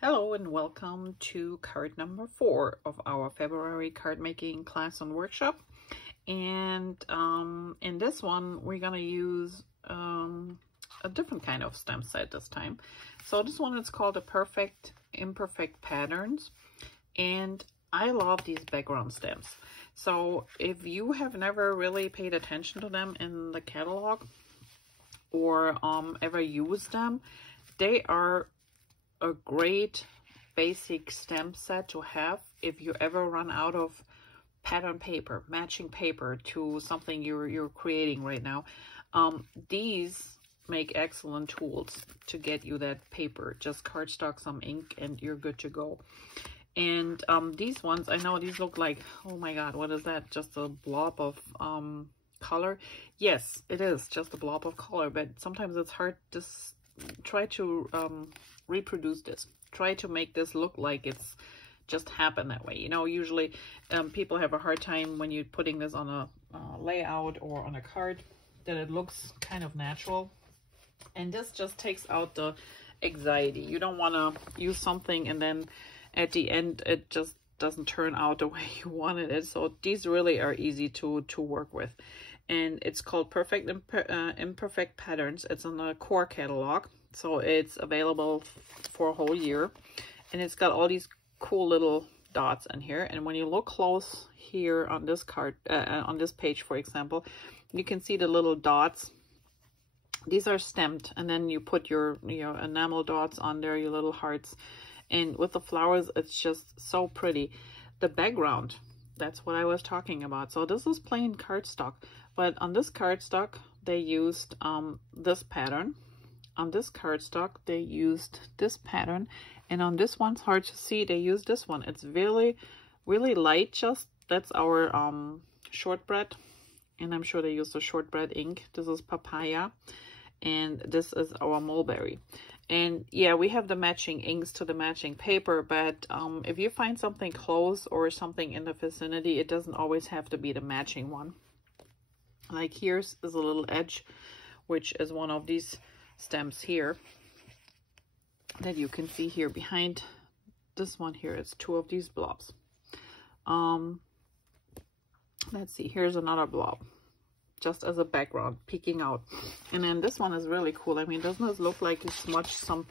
Hello and welcome to card number 4 of our February card making class and workshop. And in this one, we're going to use a different kind of stamp set this time. So this one is called the Imperfect Patterns. And I love these background stamps. So if you have never really paid attention to them in the catalog or ever used them, they are a great basic stamp set to have if you ever run out of pattern paper, matching paper to something you're creating right now. These make excellent tools to get you that paper. Just cardstock, some ink, and you're good to go. And these ones, I know these look like, oh my god, what is that? Just a blob of color? Yes, it is just a blob of color, but sometimes it's hard to try to reproduce this. Try to make this look like it's just happened that way. You know, usually people have a hard time when you're putting this on a layout or on a card that it looks kind of natural. And this just takes out the anxiety. You don't want to use something and then at the end it just doesn't turn out the way you wanted it. So these really are easy to work with. And it's called Imperfect Patterns. It's on the core catalog. So it's available for a whole year. And it's got all these cool little dots in here. And when you look close here on this card, on this page, for example, you can see the little dots. These are stamped. And then you put your enamel dots on there, your little hearts. And with the flowers, it's just so pretty. The background, that's what I was talking about. So this is plain cardstock. But on this cardstock, they used this pattern. On this cardstock, they used this pattern. And on this one, it's hard to see, they used this one. It's really, really light. Just that's our shortbread. And I'm sure they used the shortbread ink. This is papaya. And this is our mulberry. And yeah, we have the matching inks to the matching paper. But if you find something close or something in the vicinity, it doesn't always have to be the matching one. Like here's is a little edge, which is one of these stamps here that you can see here behind this one here. It's two of these blobs. Let's see, here's another blob just as a background peeking out. And then this one is really cool. I mean, doesn't this look like you smudged some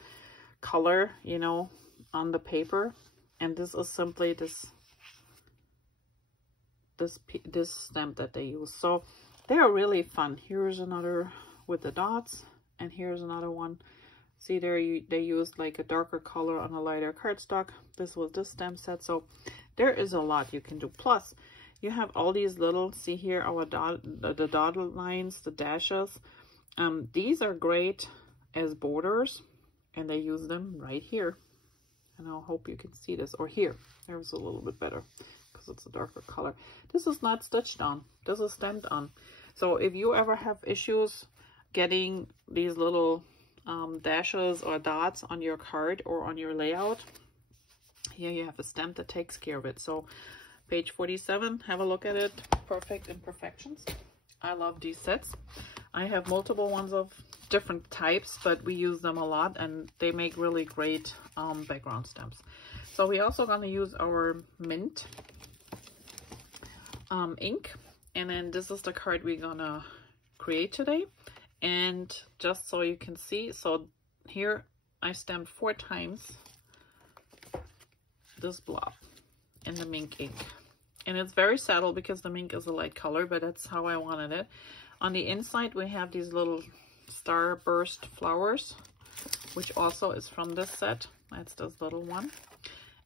color, you know, on the paper? And this is simply this stamp that they use. So they are really fun. Here's another with the dots, and here's another one. See there, they used like a darker color on a lighter cardstock. This was this stamp set. So there is a lot you can do. Plus, you have all these little, see here, our the dotted lines, the dashes. These are great as borders, and they use them right here. And I hope you can see this. Or here, there's a little bit better because it's a darker color. This is not stitched on. This is stamped on. So if you ever have issues getting these little dashes or dots on your card or on your layout, here you have a stamp that takes care of it. So page 47, have a look at it. Perfect Imperfections. I love these sets. I have multiple ones of different types, but we use them a lot and they make really great background stamps. So we're also going to use our mint ink. And then this is the card we're gonna create today. And just so you can see, so here I stamped 4 times this blob in the mint ink. And it's very subtle because the mint is a light color, but that's how I wanted it. On the inside, we have these little starburst flowers, which also is from this set. That's this little one.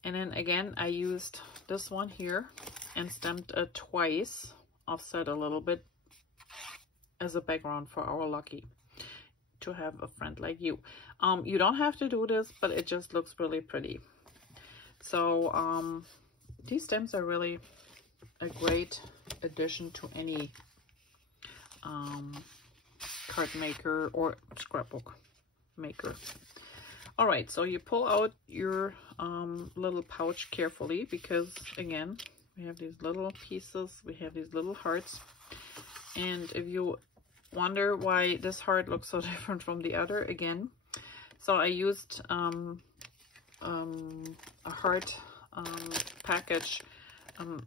And then again, I used this one here and stamped it twice, offset a little bit as a background for our lucky to have a friend like you. You don't have to do this, but it just looks really pretty. So these stamps are really a great addition to any card maker or scrapbook maker. All right, so you pull out your little pouch carefully because again, we have these little pieces, we have these little hearts. And if you wonder why this heart looks so different from the other, again, so I used a heart package.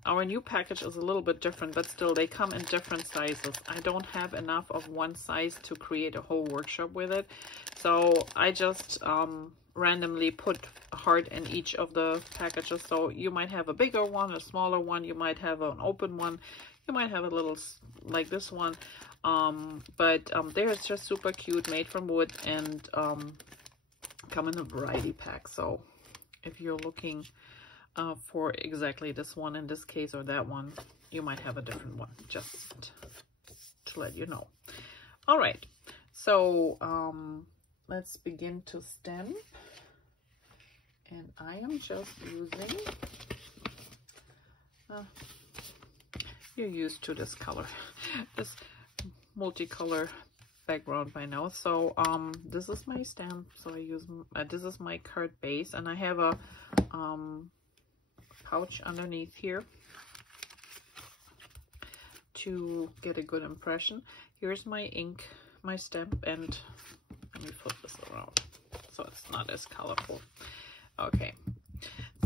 Our new package is a little bit different, but still they come in different sizes. I don't have enough of one size to create a whole workshop with it, so I just randomly put a heart in each of the packages. So you might have a bigger one, a smaller one, you might have an open one, you might have a little like this one, but they're just super cute, made from wood, and come in a variety pack. So if you're looking for exactly this one in this case or that one, you might have a different one, just to let you know. All right, so let's begin to stamp, and I am just using you're used to this color, this multicolor background by now. So this is my stamp, so I use this is my card base, and I have a pouch underneath here to get a good impression. Here's my ink, my stamp, and let me flip this around so it's not as colorful. Okay,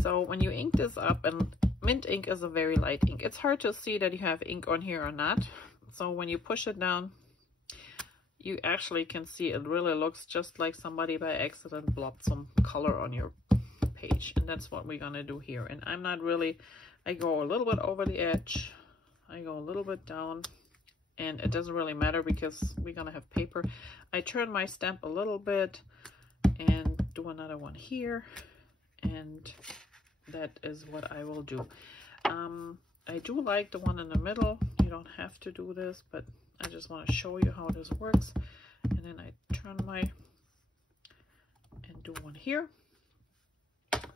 so when you ink this up, and mint ink is a very light ink, it's hard to see that you have ink on here or not. So when you push it down, you actually can see it really looks just like somebody by accident blobbed some color on your page, and that's what we're gonna do here. And I'm not really, I go a little bit over the edge, I go a little bit down, and it doesn't really matter because we're gonna have paper. I turn my stamp a little bit and do another one here, and that is what I will do. I do like the one in the middle. You don't have to do this, but I just want to show you how this works. And then I turn my and do one here.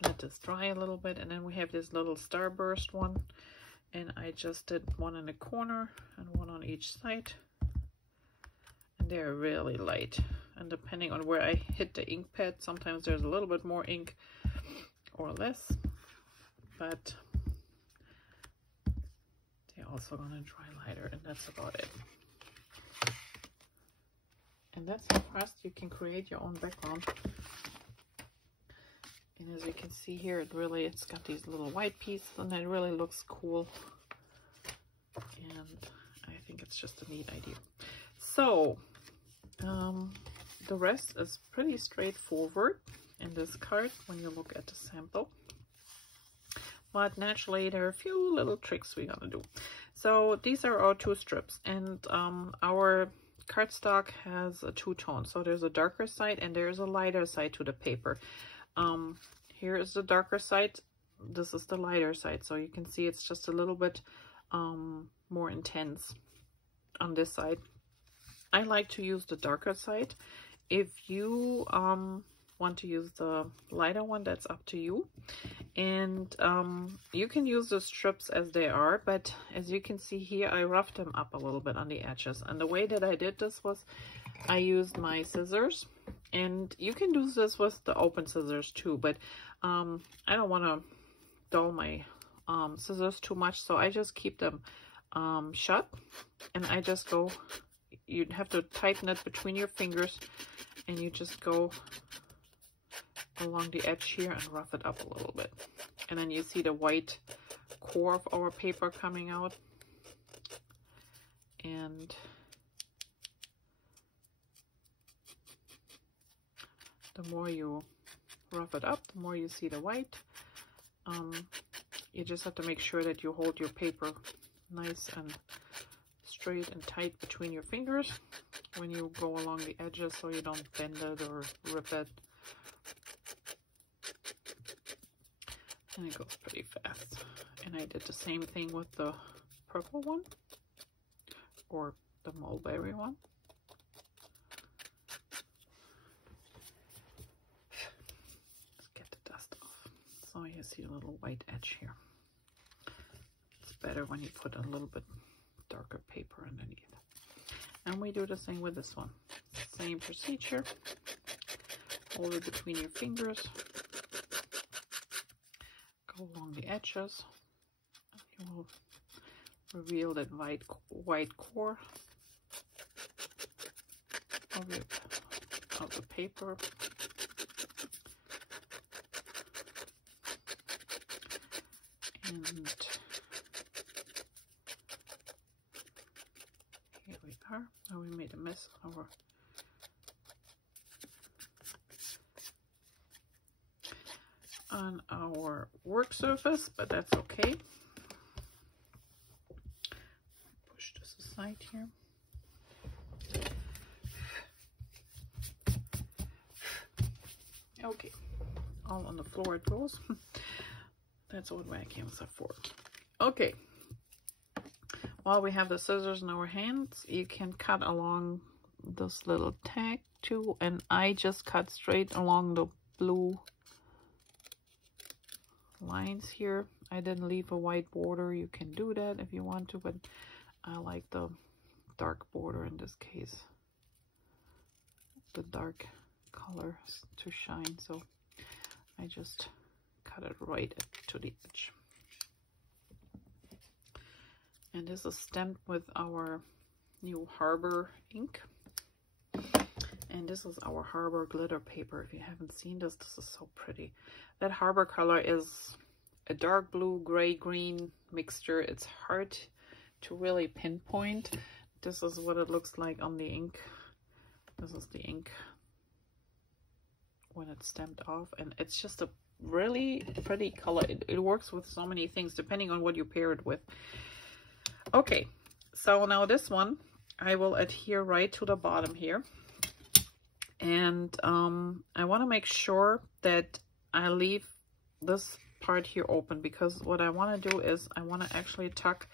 Let this dry a little bit, and then we have this little starburst one, and I just did one in the corner and one on each side, and they're really light, and depending on where I hit the ink pad, sometimes there's a little bit more ink or less, but they're also gonna dry lighter, and that's about it. And that's how fast you can create your own background. And as you can see here, it's got these little white pieces, and it really looks cool. And I think it's just a neat idea. So the rest is pretty straightforward in this card when you look at the sample. But naturally, there are a few little tricks we're gonna do. So these are our two strips, and our cardstock has a two-tone. So there's a darker side and there's a lighter side to the paper. Here is the darker side, this is the lighter side, so you can see it's just a little bit more intense on this side. I like to use the darker side. If you want to use the lighter one, that's up to you. And you can use the strips as they are, but as you can see here, I roughed them up a little bit on the edges. And the way that I did this was I used my scissors, and you can do this with the open scissors too, but I don't want to dull my scissors too much, so I just keep them shut, and I just go, you'd have to tighten it between your fingers, and you just go along the edge here and rough it up a little bit. And then you see the white core of our paper coming out, and the more you rough it up, the more you see the white. You just have to make sure that you hold your paper nice and straight and tight between your fingers when you go along the edges, so you don't bend it or rip it. And it goes pretty fast. And I did the same thing with the purple one, or the mulberry one. Let's get the dust off. So you see a little white edge here. It's better when you put a little bit darker paper underneath. And we do the same with this one. Same procedure. Hold it between your fingers. Go along the edges. You will reveal that white core of the paper. And here we are. Oh, we made a mess on our work surface, but that's okay. Push this aside here. Okay, all on the floor it goes. That's what vacuums are for. Okay, while we have the scissors in our hands, you can cut along this little tag too, and I just cut straight along the blue lines here. I didn't leave a white border. You can do that if you want to, but I like the dark border in this case, the dark color to shine, so I just cut it right to the edge. And this is stamped with our new Harbour ink, and this is our Harbour glitter paper. If you haven't seen this, this is so pretty. That Harbour color is a dark blue, gray, green mixture. It's hard to really pinpoint. This is what it looks like on the ink. This is the ink when it's stamped off, and it's just a really pretty color. It works with so many things depending on what you pair it with. Okay, so now this one I will adhere right to the bottom here, and I want to make sure that I leave this part here open, because what I want to do is I want to actually tuck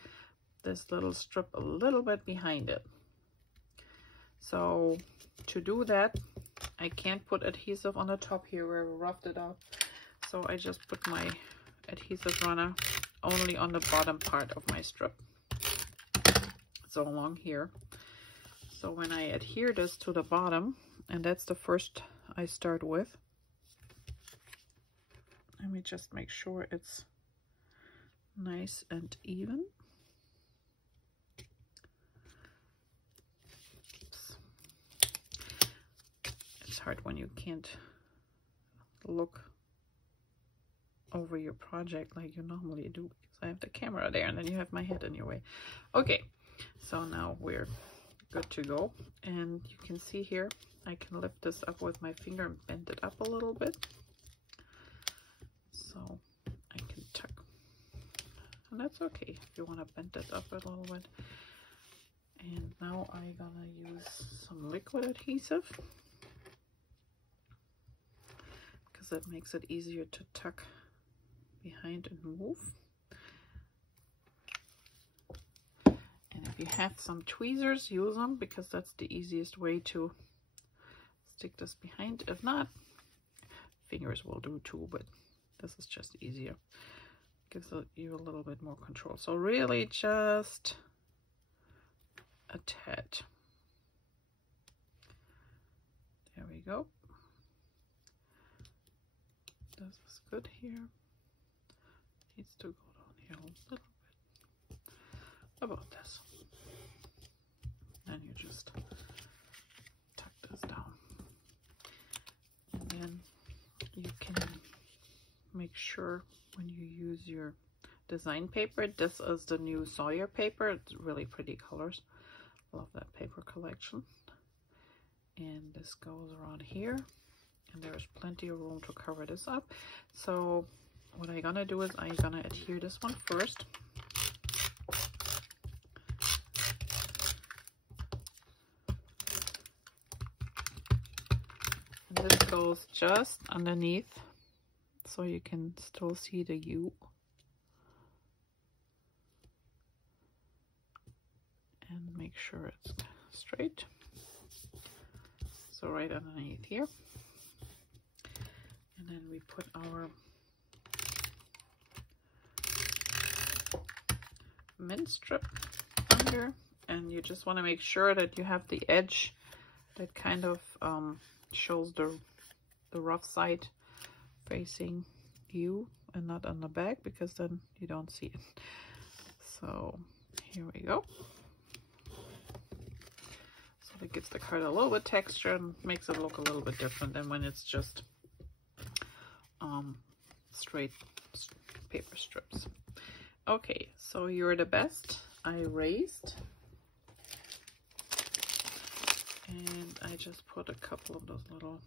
this little strip a little bit behind it. So to do that, I can't put adhesive on the top here where we roughed it out, so I just put my adhesive runner only on the bottom part of my strip, so along here. So when I adhere this to the bottom, and that's the first I start with, let me just make sure it's nice and even. Oops. It's hard when you can't look over your project like you normally do, because I have the camera there and then you have my head in your way. Okay, so now we're good to go, and you can see here I can lift this up with my finger and bend it up a little bit, so I can tuck, and that's okay if you want to bend it up a little bit. And now I'm gonna use some liquid adhesive, because it makes it easier to tuck behind and move. And if you have some tweezers, use them, because that's the easiest way to stick this behind. If not, fingers will do too, but this is just easier. Gives you a little bit more control. So really just a tad. There we go. This is good here. Needs to go down here a little bit. About this. And you just tuck this down. And then you can make sure when you use your design paper, this is the new Sawyer paper. It's really pretty colors. Love that paper collection. And this goes around here, and there's plenty of room to cover this up. So what I'm gonna do is I'm gonna adhere this one first. And this goes just underneath, so you can still see the U. And make sure it's straight. So right underneath here. And then we put our mint strip under, and you just want to make sure that you have the edge that kind of shows the rough side facing you and not on the back, because then you don't see it. So here we go. So that gives the card a little bit texture and makes it look a little bit different than when it's just straight paper strips. Okay, so you're the best. I raised. And I just put a couple of those little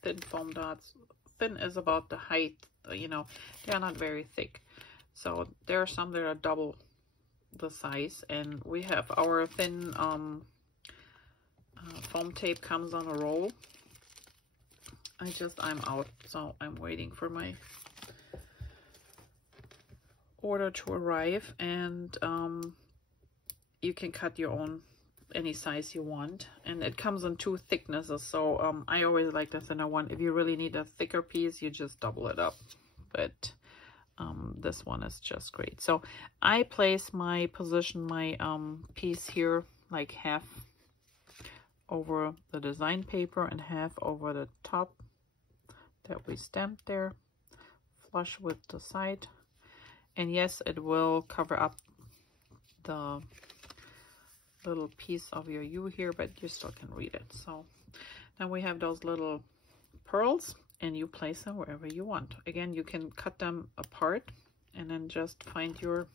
thin foam dots. Thin is about the height, you know, they're not very thick. So there are some that are double the size, and we have our thin foam tape comes on a roll. I'm out, so I'm waiting for my order to arrive, and you can cut your own any size you want, and it comes in 2 thicknesses, so I always like the thinner one. If you really need a thicker piece, you just double it up, but this one is just great. So I position my piece here like half over the design paper and half over the top that we stamped there, flush with the side. And yes, it will cover up the little piece of your U here, but you still can read it. So now we have those little pearls, and you place them wherever you want. Again, you can cut them apart and then just find your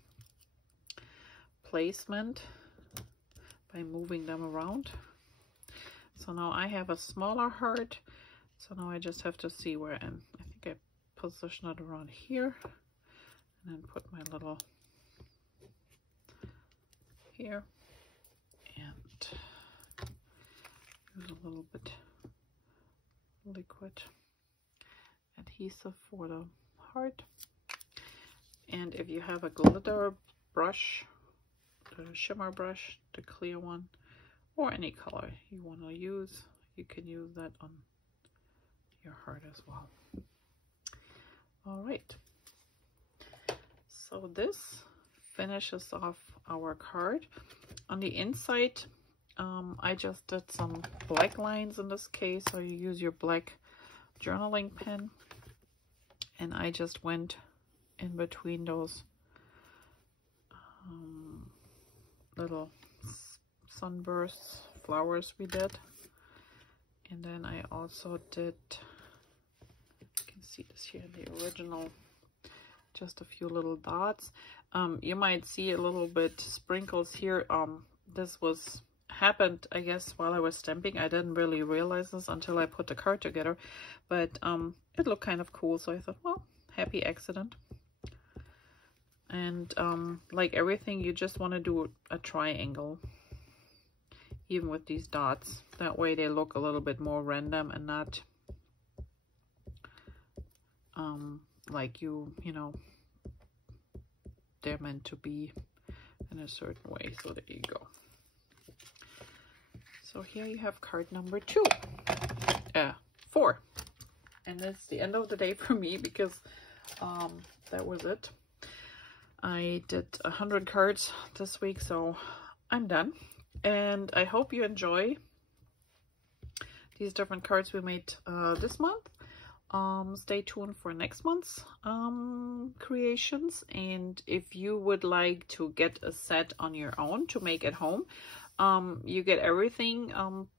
placement by moving them around. So now I have a smaller heart, so now I just have to see where I think I position it around here, and then put my little here, and use a little bit liquid adhesive for the heart. And if you have a glitter brush, the shimmer brush, the clear one, or any color you want to use, you can use that on your heart as well. All right, so this finishes off our card. On the inside, I just did some black lines in this case, so you use your black journaling pen, and I just went in between those little sunbursts, flowers we did. And then I also did, you can see this here in the original, just a few little dots. You might see a little bit sprinkles here. This happened, I guess, while I was stamping. I didn't really realize this until I put the card together, but it looked kind of cool, so I thought, well, happy accident. And like everything, you just want to do a triangle, even with these dots. That way they look a little bit more random and not like you know, they're meant to be in a certain way. So there you go. So here you have card number 4. And that's the end of the day for me, because that was it. I did 100 cards this week, so I'm done. And I hope you enjoy these different cards we made this month. Stay tuned for next month's creations. And if you would like to get a set on your own to make at home, you get everything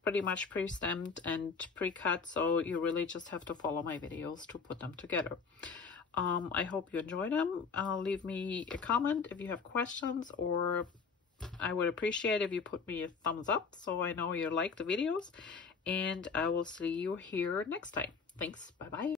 pretty much pre-stamped and pre-cut, so you really just have to follow my videos to put them together. I hope you enjoy them. Leave me a comment if you have questions, or I would appreciate if you put me a thumbs up so I know you like the videos, and I will see you here next time. Thanks. Bye-bye.